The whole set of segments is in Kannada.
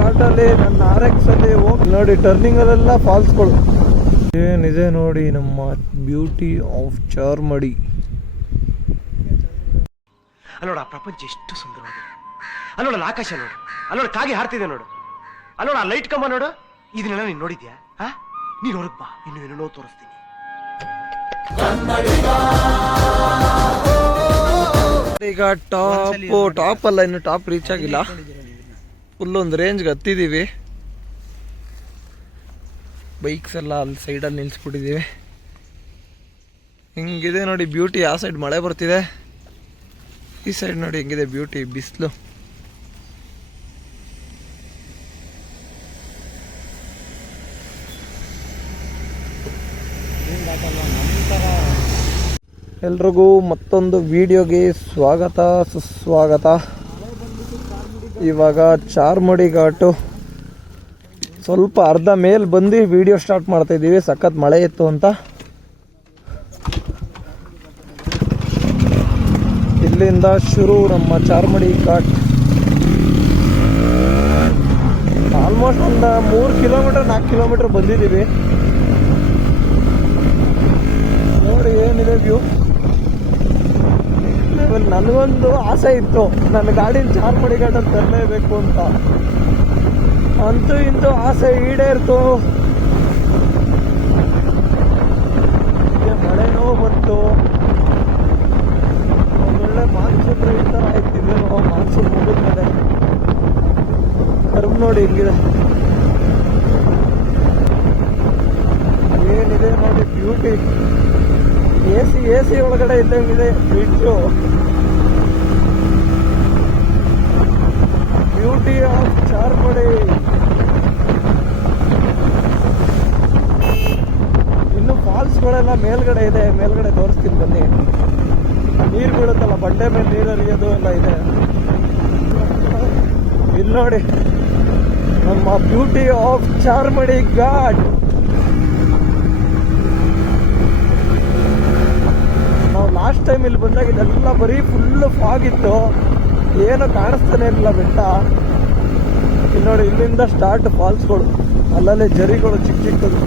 ಘಾಟಲ್ಲಿ ನನ್ನ RX ಅಲ್ಲಿ ಹೋಗಿ ನೋಡಿ, ಟರ್ನಿಂಗ್ ಅಲ್ಲೆಲ್ಲ ಫಾಲ್ಸ್ಗಳು ಏನಿದೆ ನೋಡಿ. ನಮ್ಮ ಬ್ಯೂಟಿ ಆಫ್ ಚಾರ್ಮಡಿ. ಅಲ್ಲೋಡ ಪ್ರಪಂಚ ಎಷ್ಟು ಸುಂದರವಾಗಿದೆ. ಅಲ್ಲೋಡ ಆಕಾಶ ನೋಡು, ಅಲ್ಲೋಡ ಕಾಗೆ ಹಾರ್ತಿದೆ ನೋಡು, ಅಲ್ಲೋಡ ಲೈಟ್ ಕಂಬ ನೋಡು. ಇದನ್ನೆಲ್ಲ ನೀನ್ ನೋಡಿದ್ಯಾ? ನೀನ್ ಹೊರಗ್ ಬಾ, ಇನ್ನು ಏನೋ ತೋರಿಸ್ತೀನಿ. ಈಗ ಟಾಪ್ ಅಲ್ಲ, ಇನ್ನು ಟಾಪ್ ರೀಚ್ ಆಗಿಲ್ಲ. ಫುಲ್ ಒಂದು ರೇಂಜ್ಗೆ ಹತ್ತಿದ್ದೀವಿ. ಬೈಕ್ಸ್ ಎಲ್ಲ ಅಲ್ಲಿ ಸೈಡಲ್ಲಿ ನಿಲ್ಲಿಸ್ಬಿಟ್ಟಿದ್ದೀವಿ. ಹಿಂಗಿದೆ ನೋಡಿ ಬ್ಯೂಟಿ. ಆ ಸೈಡ್ ಮಳೆ ಬರ್ತಿದೆ, ಈ ಸೈಡ್ ನೋಡಿ ಹೆಂಗಿದೆ ಬ್ಯೂಟಿ, ಬಿಸಿಲು. ಎಲ್ರಿಗೂ ಮತ್ತೊಂದು ವಿಡಿಯೋಗೆ ಸ್ವಾಗತ ಸುಸ್ವಾಗತ. ಇವಾಗ ಚಾರ್ಮಡಿ ಘಾಟು ಸ್ವಲ್ಪ ಅರ್ಧ ಮೇಲೆ ಬಂದು ವಿಡಿಯೋ ಸ್ಟಾರ್ಟ್ ಮಾಡ್ತಾ ಇದ್ದೀವಿ. ಸಖತ್ ಮಳೆ ಇತ್ತು ಅಂತ. ಇಲ್ಲಿಂದ ಶುರು ನಮ್ಮ ಚಾರ್ಮಡಿ ಘಾಟ್. ಆಲ್ಮೋಸ್ಟ್ ಒಂದು 3 ಕಿಲೋಮೀಟರ್ 4 ಕಿಲೋಮೀಟರ್ ಬಂದಿದ್ದೀವಿ. ನೋಡಿ ಏನಿದೆ ವ್ಯೂ. ನನಗೊಂದು ಆಸೆ ಇತ್ತು, ನನ್ನ ಗಾಡಿನ ಚಾರ್ಮಡಿ ಘಾಟಲ್ಲಿ ತರಲೇಬೇಕು ಅಂತ. ಅಂತೂ ಇಂತೂ ಆಸೆ ಈಡೇರ್ತು. ಮಳೆನೂ ಬಂತು, ಒಳ್ಳೊಳ್ಳೆ ಮಾನ್ಸೂನ್ ಈ ಥರ ಆಯ್ತಿದ್ವೇನೋ. ಮಾನ್ಸೂನ್ ಮುಗಿದ್ಮೇಲೆ ಕರ್ಮ್ ನೋಡಿ ಹಿಂಗಿದೆ. ಏನಿದೆ ನೋಡಿ ಬ್ಯೂಟಿ. ಎ ಸಿ ಒಳಗಡೆ ಇದ್ದಂಗಿದೆ ಬ್ರಿಡ್ಜು. Beauty of Charmadi. ಇನ್ನು ಫಾಲ್ಸ್ಗಳೆಲ್ಲ ಮೇಲ್ಗಡೆ ಇದೆ, ಮೇಲ್ಗಡೆ ತೋರಿಸ್ತೀನಿ ಬನ್ನಿ. ನೀರು ಬೀಳುತ್ತಲ್ಲ, ಬಂಡೆ ಮೇಲೆ ನೀರು ಹರಿಯೋದು ಎಲ್ಲ ಇದೆ. ಇಲ್ಲಿ ನೋಡಿ ನಮ್ಮ ಬ್ಯೂಟಿ ಆಫ್ ಚಾರ್ಮಡಿ ಘಾಟ್. ನಾವು ಲಾಸ್ಟ್ ಟೈಮ್ ಇಲ್ಲಿ ಬಂದಾಗ ಇದೆಲ್ಲ ಬರೀ ಫುಲ್ ಫಾಗ್ ಇತ್ತು, ಏನು ಕಾಣಿಸ್ತಾನೆ ಇರಲಿಲ್ಲ ಬೆಟ್ಟ. ಇಲ್ಲಿ ನೋಡಿ, ಇಲ್ಲಿಂದ ಸ್ಟಾರ್ಟ್ ಫಾಲ್ಸ್ಗಳು, ಅಲ್ಲಲ್ಲೇ ಜರಿಗಳು ಚಿಕ್ಕ ಚಿಕ್ಕದು.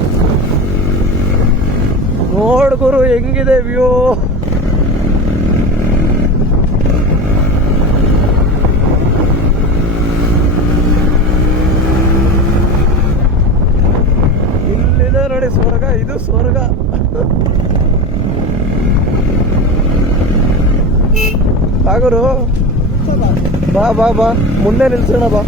ನೋಡ್ಗುರು ಹೆಂಗಿದೆ ವ್ಯೂ. ಇಲ್ಲಿದೆ ನೋಡಿ ಸ್ವರ್ಗ, ಇದು ಸ್ವರ್ಗ. ಸಾಗರು ಬಾ ಬಾ ಬಾ, ಮುಂದೆ ನಿಲ್ಸೋಣ ಬಾ.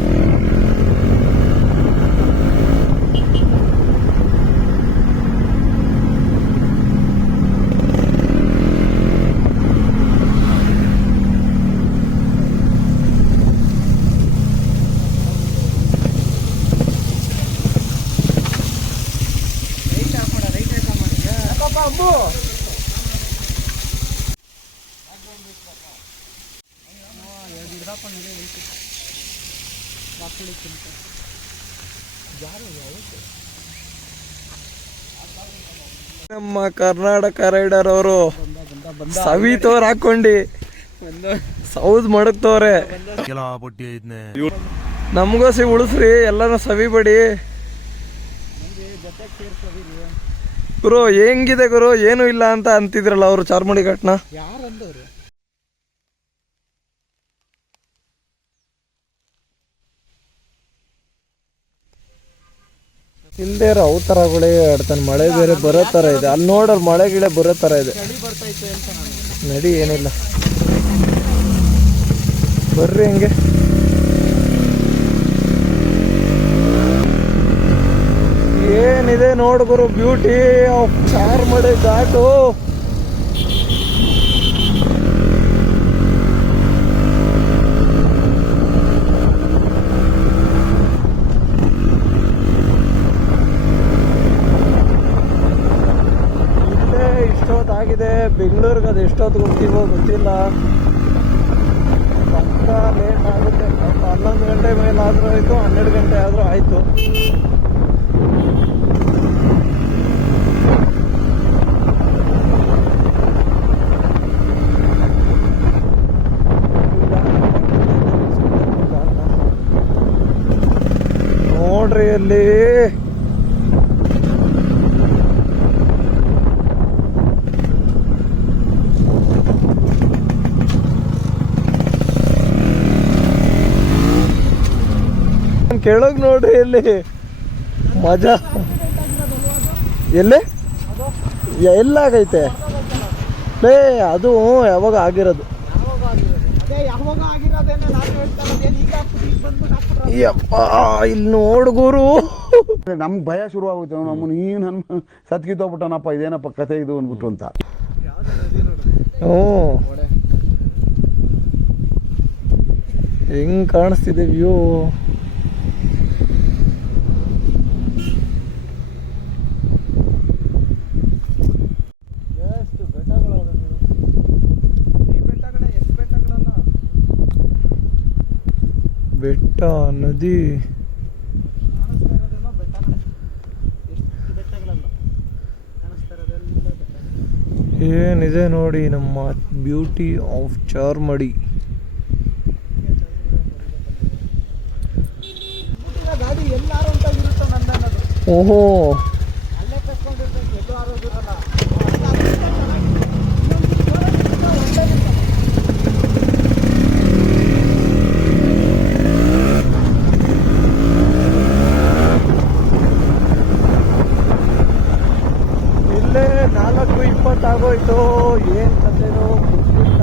ನಮ್ಮ ಕರ್ನಾಟಕ ರೈಡರ್ ಅವರು ಸವಿತವ್ರು ಹಾಕೊಂಡಿ ಸೌದ್ ಮಡಗ್ತವ್ರೆ. ನಮಗೋಸಿ ಉಳಿಸ್ರಿ, ಎಲ್ಲಾನು ಸವಿ ಬಡಿ ಗುರು. ಹೆಂಗಿದೆ ಗುರು, ಏನು ಇಲ್ಲ ಅಂತ ಅಂತಿದ್ರಲ್ಲ ಅವರು ಚಾರ್ಮಡಿ ಘಾಟ್ನ. ಇಲ್ದೇ ಇರೋ ಅವತರಗಳೇ ಆಡ್ತಾನೆ. ಮಳೆ ಬೇರೆ ಬರೋ ತರ ಇದೆ, ಅಲ್ಲಿ ನೋಡ್ರ ಮಳೆ ಗಿಳೆ ಬರೋ ತರ ಇದೆ. ನಡಿ, ಏನಿಲ್ಲ ಬರ್ರಿ ಹಿಂಗೆ. ಏನಿದೆ ನೋಡ್ಗುರು ಬ್ಯೂಟಿ ಆಫ್ ಚಾರ್ಮಡಿ ಘಾಟು. ಇಷ್ಟೊತ್ತಾಗಿದೆ, ಬೆಂಗಳೂರಿಗೆ ಅದು ಎಷ್ಟೊತ್ತಿಗೆ ಹೋಗ್ತೀವೋ ಗೊತ್ತಿಲ್ಲ. ಪಕ್ಕ ಲೇಟ್ ಆಗುತ್ತೆ. 11 ಗಂಟೆ ಮೇಲಾದರೂ ಆಯಿತು, 12 ಗಂಟೆ ಆದರೂ ಆಯಿತು. ನೋಡ್ರಿ ಅಲ್ಲಿ. ಕೆಳಗ್ ನೋಡ್ರಿ ಅಲ್ಲಿ ಮಜಾ. ಎಲ್ಲಿ ಎಲ್ಲಾಗೈತೆ ಲೇ? ಅದು ಯಾವಾಗ ಆಗಿರೋದು. ಯಪ್ಪ ಇಲ್ಲಿ ನೋಡ್ಗುರು, ನಮ್ಗೆ ಭಯ ಶುರು ಆಗುತ್ತೆ. ನಮ್ಮನ್ನು ಈ ನನ್ನ ಸತ್ಕಿತ್ತೋಗ್ಬಿಟ್ಟನಪ್ಪ, ಇದೇನಪ್ಪ ಕತೆ ಇದು ಅಂದ್ಬಿಟ್ಟು ಅಂತ. ಹ್ಞೂ ಹೆಂಗ್ ಕಾಣಿಸ್ತಿದೆ ವ್ಯೂ. ಬೆಟ್ಟ, ನದಿ, ಏನಿದೆ ನೋಡಿ ನಮ್ಮ ಬ್ಯೂಟಿ ಆಫ್ ಚಾರ್ಮಡಿ. ಓಹೋ, ಇಲ್ಲೇ 4:20 ಆಗೋಯ್ತು. ಏನ್ ಕಥೆನೋ ಗೊತ್ತಿಲ್ಲ.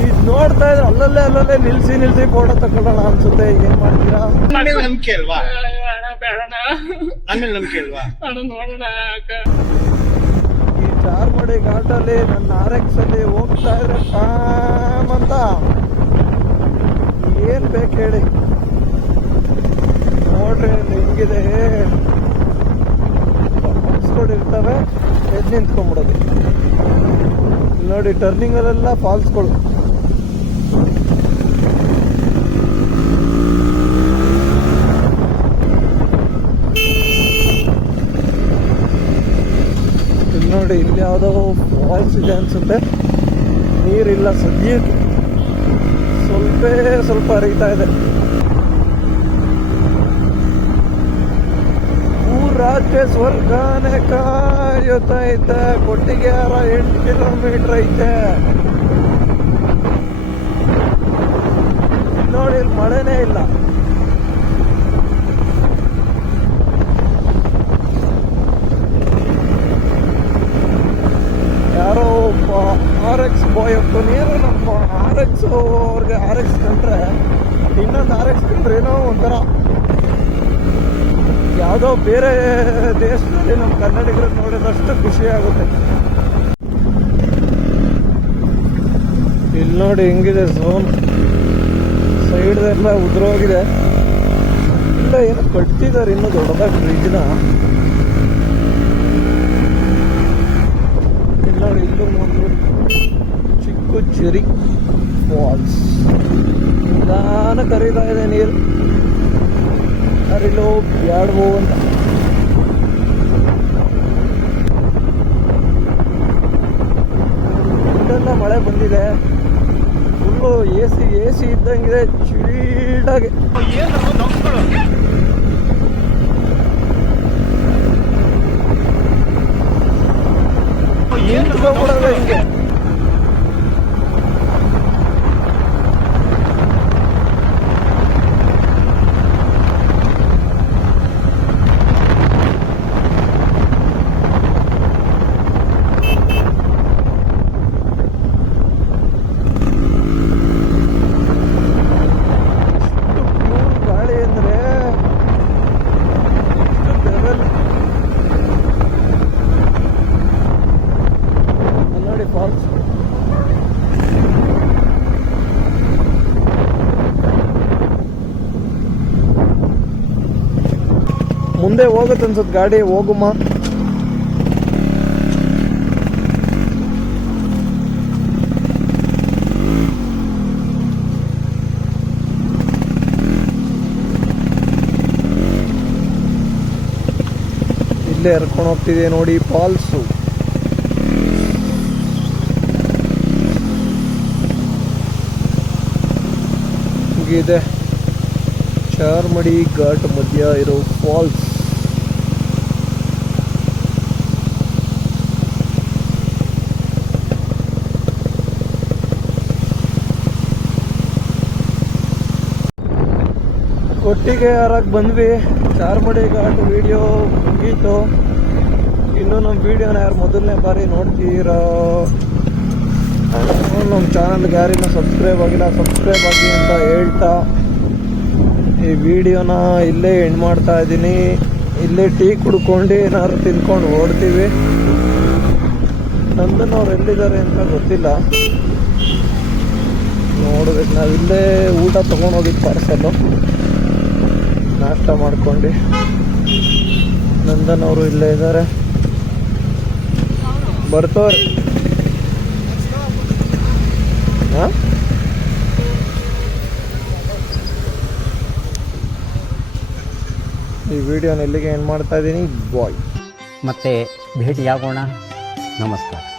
ಈಗ ನೋಡ್ತಾ ಇದ್ರೆ ಅಲ್ಲಲ್ಲೇ ನಿಲ್ಸಿ ಫೋಟೋ ತಗೊಳ್ಳೋಣ ಅನ್ಸುತ್ತೆ. ಏನ್ ಮಾಡ್ತೀರಾ? ನಂಬಿಕೆ ಅಲ್ವಾ? ಆಮೇಲೆ ನಂಬಿಕೆ ಅಲ್ವಾ? ಈ ಚಾರ್ಮಡಿ ಘಾಟಲ್ಲಿ ನನ್ನ RX ಅಲ್ಲಿ ಹೋಗ್ತಾ ಇದ್ರೆ ಪಾಮ್ ಅಂತ ಏನ್ ಬೇಕು ಹೇಳಿ. ನೋಡ್ರಿ ಅಲ್ಲಿ ಹೆಂಗಿದೆ, ಇರ್ತವೆ, ಎದ್ದು ನಿಂತ್ಕೊಂಡ್ಬಿಡೋದು. ನೋಡಿ ಟರ್ನಿಂಗ್ ಅಲ್ಲೆಲ್ಲ ಫಾಲ್ಸ್ಗಳು. ಇಲ್ಲಿ ನೋಡಿ, ಇಲ್ಲಿ ಯಾವುದೋ ಫಾಲ್ಸ್ ಇದೆ ಅನ್ಸುತ್ತೆ. ನೀರಿಲ್ಲ ಸದ್ಯಕ್ಕೆ, ಸ್ವಲ್ಪ ಹರಿತಾ ಇದೆ. ರಾಜ್ಯ ಸ್ವರ್ಗಾನೆ ಕಾಯುತ್ತೈತೆ. ಕೊಟ್ಟಿಗೆಹಾರ 8 ಕಿಲೋಮೀಟರ್ ಐತೆ ನೋಡಿ. ಇಲ್ಲಿ ಮಳೆನೇ ಇಲ್ಲ. ಯಾರೋ ಒಬ್ಬ RX ಬಾಯ್ ನೀರು ನಮ್ಮ RX ಅವ್ರಿಗೆ RX ಕಂಡ್ರೆ ಇನ್ನೊಂದು RX ಕಂಡ್ರೆ ಏನೋ ಒಂಥರ ಯಾವುದೋ ಬೇರೆ ದೇಶದಲ್ಲಿ ನಮ್ಮ ಕನ್ನಡಿಗರು ನೋಡಿದಷ್ಟು ಖುಷಿ ಆಗುತ್ತೆ. ಇಲ್ಲಿ ನೋಡಿ ಹೆಂಗಿದೆ ಝೋನ್. ಸೈಡ್ದೆಲ್ಲ ಉದುರೋಗಿದೆ. ಇಲ್ಲ ಏನೋ ಕಟ್ತಿದ್ದಾರೆ ಇನ್ನೂ ದೊಡ್ಡದಾಗಿ ಬ್ರಿಡ್ಜ್ನ. ಇಲ್ಲಿ ನೋಡಿ, ಇಲ್ಲೂ ಒಂದು ಚಿಕ್ಕುಚೇರಿ ಫಾಲ್ಸ್. ನಿಧಾನ ಕರೀತಾ ಇದೆ ನೀರು. ಅರಿಲೋ ಬ್ಯಾಡ್ವೋ ಅಂತ. ಇಲ್ಲೆಲ್ಲ ಮಳೆ ಬಂದಿದೆ. ಫುಲ್ಲು ಎ ಸಿ ಇದ್ದಂಗಿದೆ, ಚಿಲ್ಡಾಗಿ. ನಿಂತ್ಕೊಂಡ್ಬಿಡೋದು ಹಿಂಗೆ. ಮುಂದೆ ಹೋಗುತ್ತೆ ಅನ್ಸುತ್ತೆ ಗಾಡಿ. ಹೋಗುಮ್ಮ. ಇಲ್ಲೇ ಹರ್ಕೊಂಡು ಹೋಗ್ತಿದೆ ನೋಡಿ ಫಾಲ್ಸು. ಇದೆ ಚಾರ್ಮಡಿ ಘಾಟ್ ಮಧ್ಯ ಇರೋ ಫಾಲ್ಸ್. ಒಟ್ಟಿಗೆ ಯಾರಾಗ ಬಂದ್ವಿ. ಚಾರ್ಮಡಿ ಘಾಟ್ ವಿಡಿಯೋ ಮುಗೀತು. ಇನ್ನು ನಮ್ಮ ವಿಡಿಯೋನ ಯಾರು ಮೊದಲನೇ ಬಾರಿ ನೋಡ್ತೀರೋ ನಮ್ಮ ಚಾನಲ್ಗೆ ಯಾರಿನ್ನೂ ಸಬ್ಸ್ಕ್ರೈಬ್ ಆಗಿಲ್ಲ, ಸಬ್ಸ್ಕ್ರೈಬ್ ಆಗಿ ಅಂತ ಹೇಳ್ತಾ ಈ ವಿಡಿಯೋನ ಇಲ್ಲೇ ಎಂಡ್ ಮಾಡ್ತಾ ಇದ್ದೀನಿ. ಇಲ್ಲೇ ಟೀ ಕುಡ್ಕೊಂಡು ಏನಾದ್ರು ತಿನ್ಕೊಂಡು ಓಡ್ತೀವಿ. ನಂದನ್ ಅವ್ರು ಎಲ್ಲಿದ್ದಾರೆ ಅಂತ ಗೊತ್ತಿಲ್ಲ, ನೋಡ್ಬೇಕು. ನಾವಿಲ್ಲೇ ಊಟ ತೊಗೊಂಡೋಗಿದ್ದು ಪಾರ್ಸಲ್ಲು, ನಾಷ್ಟ ಮಾಡ್ಕೊಂಡು. ನಂದನ್ ಅವರು ಇಲ್ಲೇ ಇದ್ದಾರೆ, ಬರ್ತವ್ರೆ. ಹಾಂ, ಈ ವಿಡಿಯೋನ ಇಲ್ಲಿಗೆ ಏನು ಮಾಡ್ತಾ ಇದ್ದೀನಿ. ಬಾಯ್. ಮತ್ತೆ ಭೇಟಿಯಾಗೋಣ. ನಮಸ್ಕಾರ.